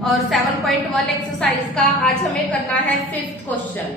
और 7.1 एक्सरसाइज का आज हमें करना है 5th क्वेश्चन।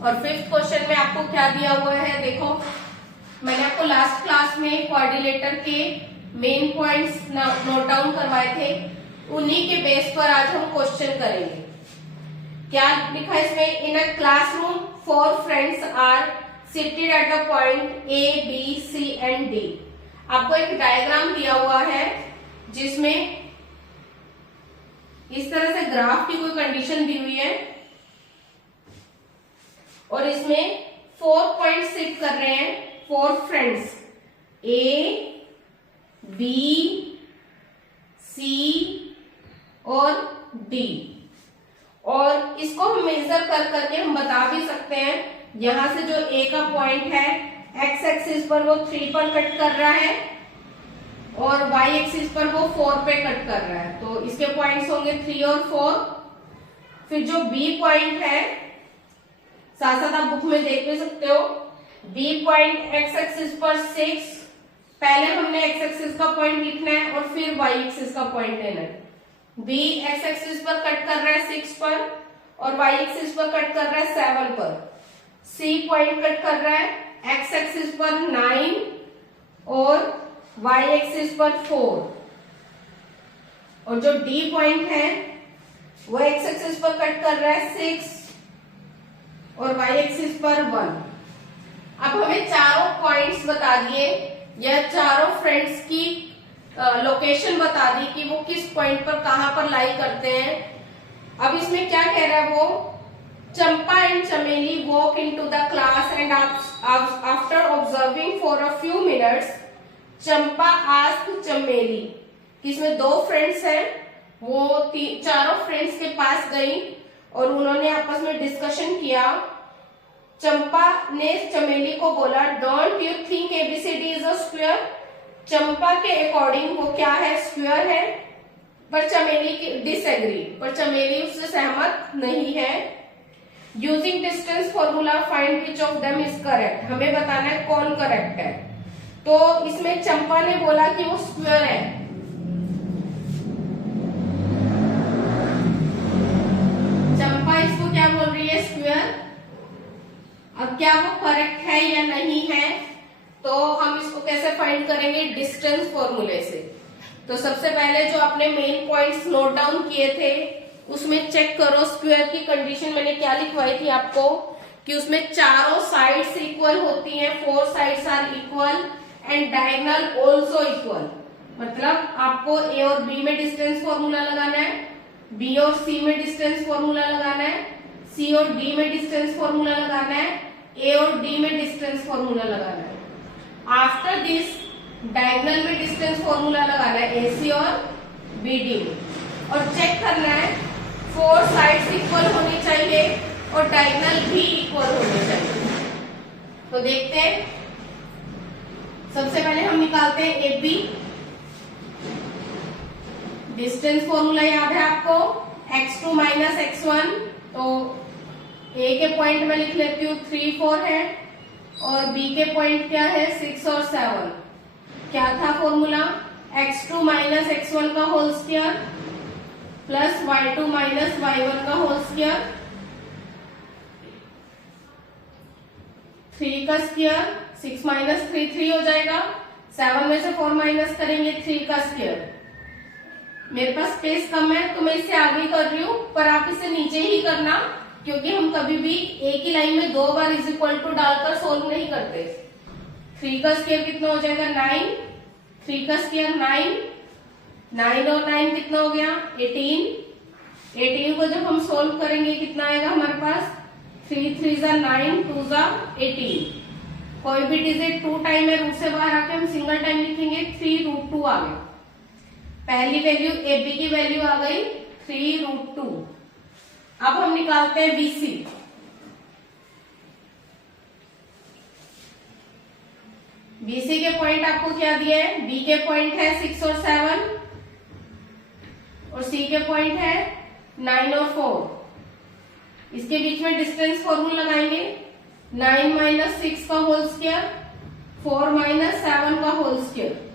और 5th क्वेश्चन में आपको क्या दिया हुआ है, देखो मैंने आपको लास्ट क्लास में क्वाड्रिलेटर के मेन पॉइंट्स नोट डाउन करवाए थे, उन्हीं के बेस पर आज हम क्वेश्चन करेंगे। क्या लिखा है इसमें, in a classroom 4 friends are seated at a point A B C and D. आपको एक डायग्राम दिया हुआ है जिसमें इस तरह से ग्राफ की कोई कंडीशन दी हुई है और इसमें 4 पॉइंट सिट कर रहे हैं 4 फ्रेंड्स ए बी सी और डी। और इसको हम मेजर कर करके हम बता भी सकते हैं, यहां से जो ए का पॉइंट है एक्स एक्सिस पर वो 3 पर कट कर रहा है और y एक्सिस पर वो 4 पे कट कर रहा है, तो इसके पॉइंट्स होंगे 3 और 4। फिर जो b पॉइंट है, साथ साथ आप बुक में देख भी सकते हो, b पॉइंट x एक्सिस पर 6, पहले हमने x एक्सिस का पॉइंट लिखना है और फिर y एक्सिस का पॉइंट लेना है। b x एक्सिस पर कट कर रहा है 6 पर और y एक्सिस पर कट कर रहा है 7 पर। c पॉइंट कट कर रहा है x एक्सिस पर 9 और y एक्सिस पर 4। और जो d पॉइंट है वो x एक्सिस पर कट कर रहा है 6 और y एक्सिस पर 1। अब हमें चारों पॉइंट्स बता दिए या चारों फ्रेंड्स की लोकेशन बता दी कि वो किस पॉइंट पर कहां पर लाई करते हैं। अब इसमें क्या कह रहा है वो, चंपा एंड चमेली walk into the class and after observing for a few minutes Champa asked चमेली। इसमें 2 फ्रेंड्स हैं, वो चारों फ्रेंड्स के पास गई और उन्होंने आपस में डिस्कशन किया। चंपा ने चमेली को बोला, don't you think ABCD is a square. Champa के अकॉर्डिंग वो क्या है, स्क्वायर है, पर चमेली की डिसएग्री, पर चमेली उससे सहमत नहीं है। Using distance formula find which of them is correct. हमें बताना है कौन करेक्ट है। तो इसमें चंपा ने बोला कि वो स्क्वायर है, चंपा इसको क्या बोल रही है, स्क्वायर। अब क्या वो करेक्ट है या नहीं है, तो हम इसको कैसे फाइंड करेंगे, डिस्टेंस फॉर्मूले से। तो सबसे पहले जो आपने मेन पॉइंट्स नोट डाउन किए थे उसमें चेक करो, स्क्वायर की कंडीशन मैंने क्या लिखवाई थी आपको कि उसमें चारों साइड्स इक्वल होती हैं, 4 sides are equal and diagonal also equal. मतलब आपको ए और बी में डिस्टेंस फॉर्मूला लगाना है, बी और सी में डिस्टेंस फॉर्मूला लगाना है, सी और डी में डिस्टेंस फॉर्मूला लगाना है, ए और डी में डिस्टेंस फॉर्मूला लगाना है। आफ्टर दिस डायगोनल में डिस्टेंस फॉर्मूला लगाना है एसी और बीडी में, और चेक करना है 4 साइड्स इक्वल होनी चाहिए और डायगोनल भी इक्वल होने चाहिए। तो देखते हैं, सबसे पहले हम निकालते हैं ए बी। डिस्टेंस फॉर्मूला याद है आपको, x2 माइनस x1। तो ए के पॉइंट में लिख लेती हूँ 3 4 है और बी के पॉइंट क्या है 6 और 7। क्या था फॉर्मूला, x2 माइनस x1 का whole square plus y2 minus y1 का होल स्क्वायर, 3 का स्क्वायर, 6 माइनस 3 3 हो जाएगा, 7 में से 4 माइनस करेंगे 3 का स्क्वायर। मेरे पास स्पेस कम है तो मैं इससे आगे कर रही हूँ, पर आप इसे नीचे ही करना, क्योंकि हम कभी भी एक ही लाइन में 2 बार इज इक्वल टू डालकर सोल्व नहीं करते। 3 का स्क्वायर कितना हो जाएगा 9, 3 का स्क्वायर 9, 9 और 9 कितना हो गया 18। 18 को जब हम सोल्व करेंगे कितना आएगा हमारे पास, 3 3 जा 9, 2 जा 18। कोई भी डिजिट 2 टाइम है, रूट से बाहर आके हम सिंगल टाइम लिखेंगे, 3√2 आ गया। पहली वैल्यू ए बी की वैल्यू आ गई 3√2। अब हम निकालते हैं बीसी। बीसी के पॉइंट आपको क्या दिए हैं, बी के पॉइंट है 6 और 7 और सी के पॉइंट है 9 और 4। इसके बीच में डिस्टेंस फॉर्मूला लगाएंगे, 9 माइनस 6 का होल स्क्वायर, 4 माइनस 7 का होल स्क्वायर।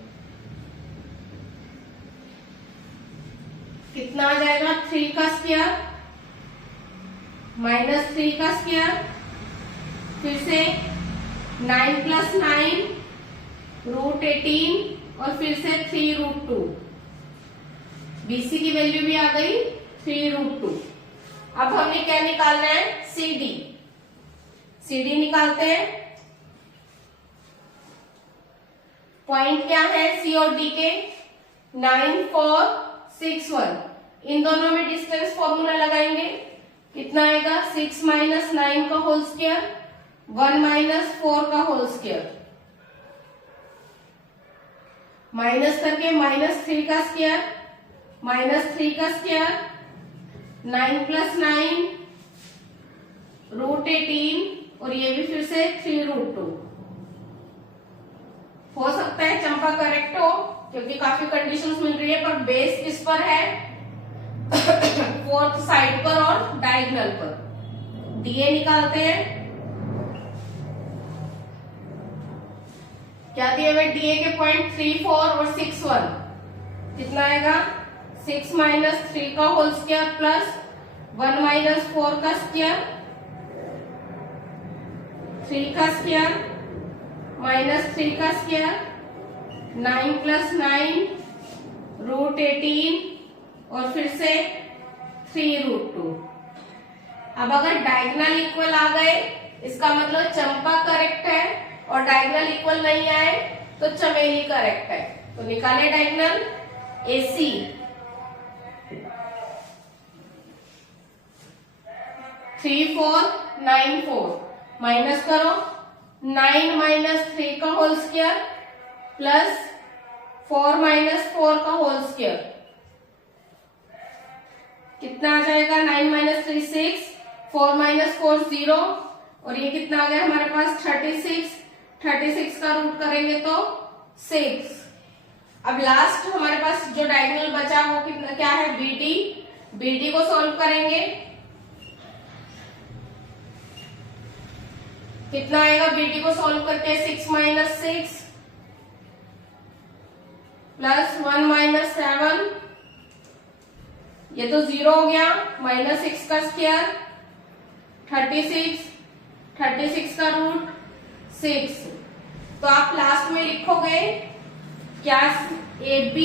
कितना आ जाएगा 3 का स्क्वायर माइनस 3 का स्क्वायर, फिर से 9 + 9 √18 और फिर से 3√2। BC की वैल्यू भी आ गई 3√2। अब हमने क्या निकालना है, CD। CD निकालते हैं। पॉइंट क्या है C और D के, 9, 4, 6, 1। इन दोनों में डिस्टेंस फॉर्मूला लगाएंगे। कितना आएगा 6 - 9 का होल स्क्वायर 1 - 4 का होल स्क्वायर, माइनस करके -3 का स्क्वायर -3 का स्क्वायर 9 + 9 √18 और ये भी फिर से 3√2। हो सकता है चंपा करेक्ट हो क्योंकि काफी कंडीशंस मिल रही है, पर बेस किस पर है, फोर्थ साइड पर और डायगोनल पर। डीए निकालते हैं। क्या दिए हुए डीए के पॉइंट 3, 4 और 6, 1। कितना आएगा 6 - 3 का होल स्क्वायर प्लस 1 - 4 का स्क्वायर 3 का स्क्वायर -3 का स्क्वायर 9 + 9 √18 और फिर से 3√2। अब अगर डायगोनल इक्वल आ गए इसका मतलब चंपा करेक्ट है, और डायगोनल इक्वल नहीं आए तो चमेली करेक्ट है। तो निकाले डायगोनल AC 3, 4, 9, 4 माइनस करो 9 - 3 का होल स्क्वायर प्लस 4 - 4 का होल स्क्वायर। कितना आ जाएगा 9 - 3 6, 4 - 4 0 और ये कितना आ गया हमारे पास 36। 36 का रूट करेंगे तो 6। अब लास्ट हमारे पास जो डायगोनल बचा वो कितना क्या है BD। BD को सॉल्व करेंगे। कितना आएगा BD को सॉल्व करके 6 - 6 प्लस 1 - 7, ये तो 0 हो गया, -6 का स्क्वायर 36 का रूट 6। तो आप लास्ट में लिखोगे क्या AB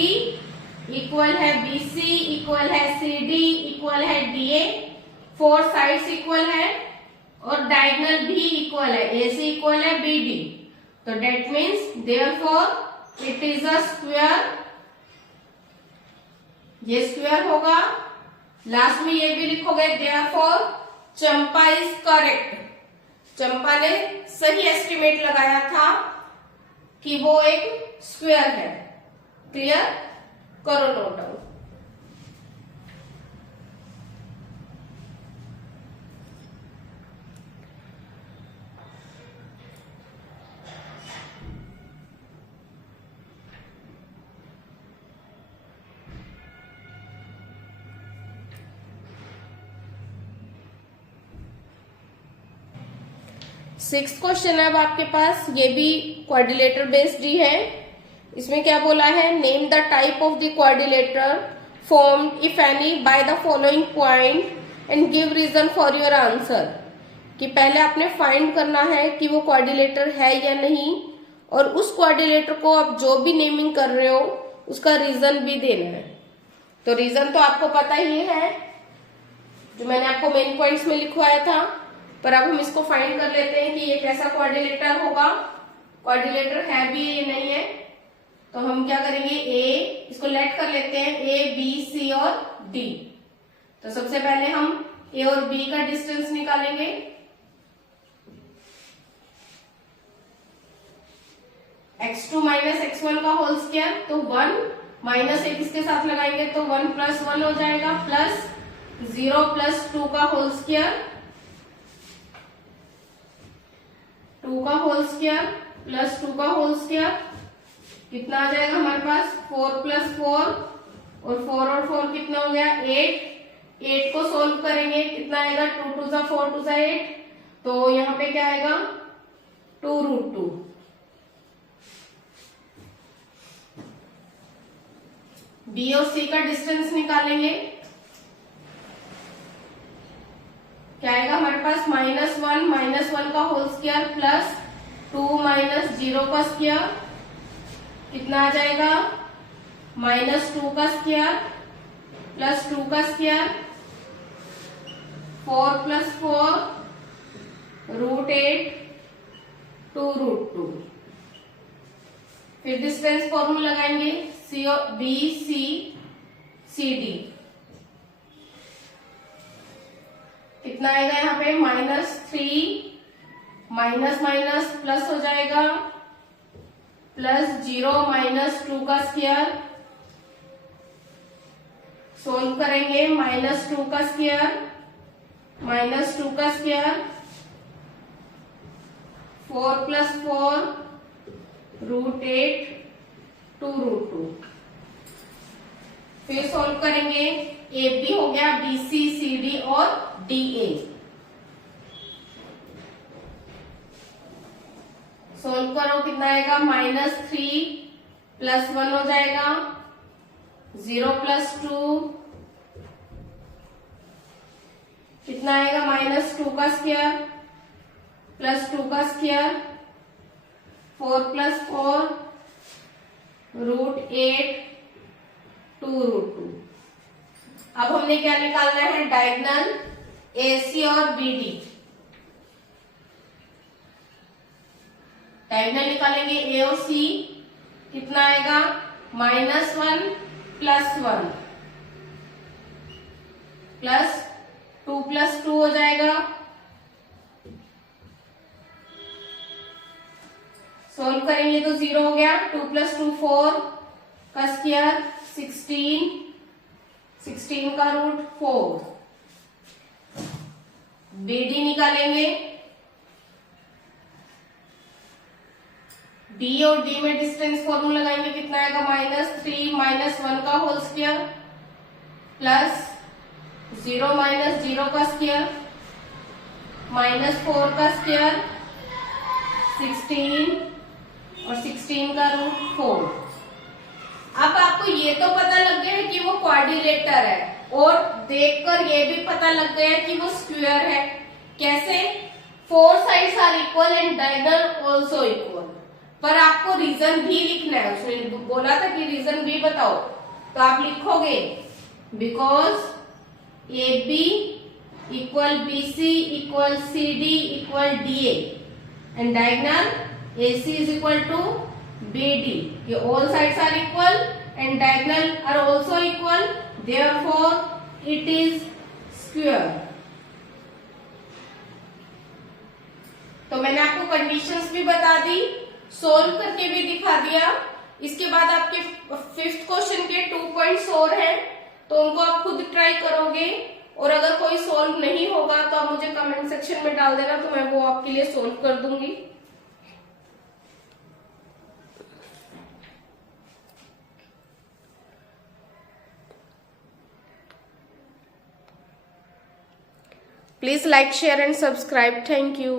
इक्वल है BC इक्वल है CD इक्वल है DA, 4 साइड्स इक्वल है और डायगोनल भी इक्वल है, AC इक्वल है BD। तो that means therefore it is a square. ये स्क्वायर होगा। लास्ट में ये भी लिखोगे देयरफॉर चंपा इज करेक्ट। चंपा ने सही एस्टिमेट लगाया था कि वो एक स्क्वायर है। क्लियर, करो नोट डाउन। सिक्स्थ क्वेश्चन है अब आपके पास, ये भी क्वाड्रिलेटर बेस्ड ही है। इसमें क्या बोला है, name the type of the quadrilateral formed if any by the following point and give reason for your answer. कि पहले आपने फाइंड करना है कि वो क्वाड्रिलेटर है या नहीं, और उस क्वाड्रिलेटर को आप जो भी नेमिंग कर रहे हो उसका रीजन भी देना है। तो रीजन तो आपको पता ही है जो मैंने आपको मेन पॉइंट्स में लिखवाया था, पर अब हम इसको फाइंड कर लेते हैं कि ये कैसा क्वाड्रिलेटर होगा, क्वाड्रिलेटर है भी ये नहीं है। तो हम क्या करेंगे, इसको लेट कर लेते हैं A, B, C और D। तो सबसे पहले हम A और B का डिस्टेंस निकालेंगे। x2 - x1 का होल स्क्वायर, तो 1 माइनस एक इसके साथ लगाएंगे तो 1 + 1 हो जाएगा, प्लस 0 + 2 का होल स्क्वायर, 2 का होल स्क्वायर प्लस 2 का होल स्क्वायर। कितना आ जाएगा हमारे पास 4 + 4 और 4 और 4 कितना हो गया 8। 8 को सोल्व करेंगे कितना आएगा 2 × 2 = 4 × 2 = 8। तो यहाँ पे क्या आएगा 2√2। B और C का डिस्टेंस निकालेंगे। क्या आएगा हमारे पास -1 का होल स्क्वायर प्लस 2 माइनस 0 का स्क्वायर, कितना आ जाएगा -2 का स्क्वायर प्लस 2 का स्क्वायर, 4 प्लस 4 √8 2 √2। फिर डिस्टेंस फॉर्मूला लगाएंगे बी सी सी डी, कितना आएगा यहाँ पे -3 माइनस माइनस प्लस हो जाएगा प्लस 0 -2 का स्क्वायर, सोल्व करेंगे -2 का स्क्वायर -2 का स्क्वायर, 4 प्लस 4 √8 2 √2। फिर सोल्व करेंगे ए बी हो गया बी सी सी डी और डी ए। सोल्व करो कितना आएगा -3 प्लस 1 हो जाएगा 0 प्लस 2, कितना आएगा -2 का स्क्वायर प्लस 2 का स्क्वायर, 4 प्लस 4 √8 2 √2। अब हमने क्या निकालना है डायगोनल AC और BD। डायगोनल निकालेंगे A और C, कितना आएगा -1 प्लस 1 प्लस 2 प्लस 2 हो जाएगा, सोल्व करेंगे तो 0 हो गया, 2 प्लस 2 4 का स्क्वायर 16 का √4। BD निकालेंगे, D और D में डिस्टेंस फॉर्मूला लगाएंगे, कितना आएगा -3 -1 का होल स्क्वायर प्लस 0 -0 का स्क्वायर -4 का स्क्वायर 16 और 16 का √4। अब आपको ये तो पता लग गया है कि वो क्वाड्रिलेटर है और देखकर ये भी पता लग गया है कि वो स्क्वायर है। कैसे? 4 sides are equal and diagonal also equal. पर आपको रीजन भी लिखना है, उसने बोला था कि रीजन भी बताओ, तो आप लिखोगे because A B equal B C equal C D equal D A and diagonal AC is equal to BD. ये all sides are equal and diagonal are also equal. Therefore, it is square. तो मैंने आपको conditions भी बता दी, solve करके भी दिखा दिया। इसके बाद आपके 5th क्वेश्चन के 2 पॉइंट्स और हैं, तो उनको आप खुद ट्राई करोगे और अगर कोई सोल्व नहीं होगा तो आप मुझे कमेंट सेक्शन में डाल देना, तो मैं वो आपके लिए सोल्व कर दूंगी। Please like, share and subscribe. Thank you.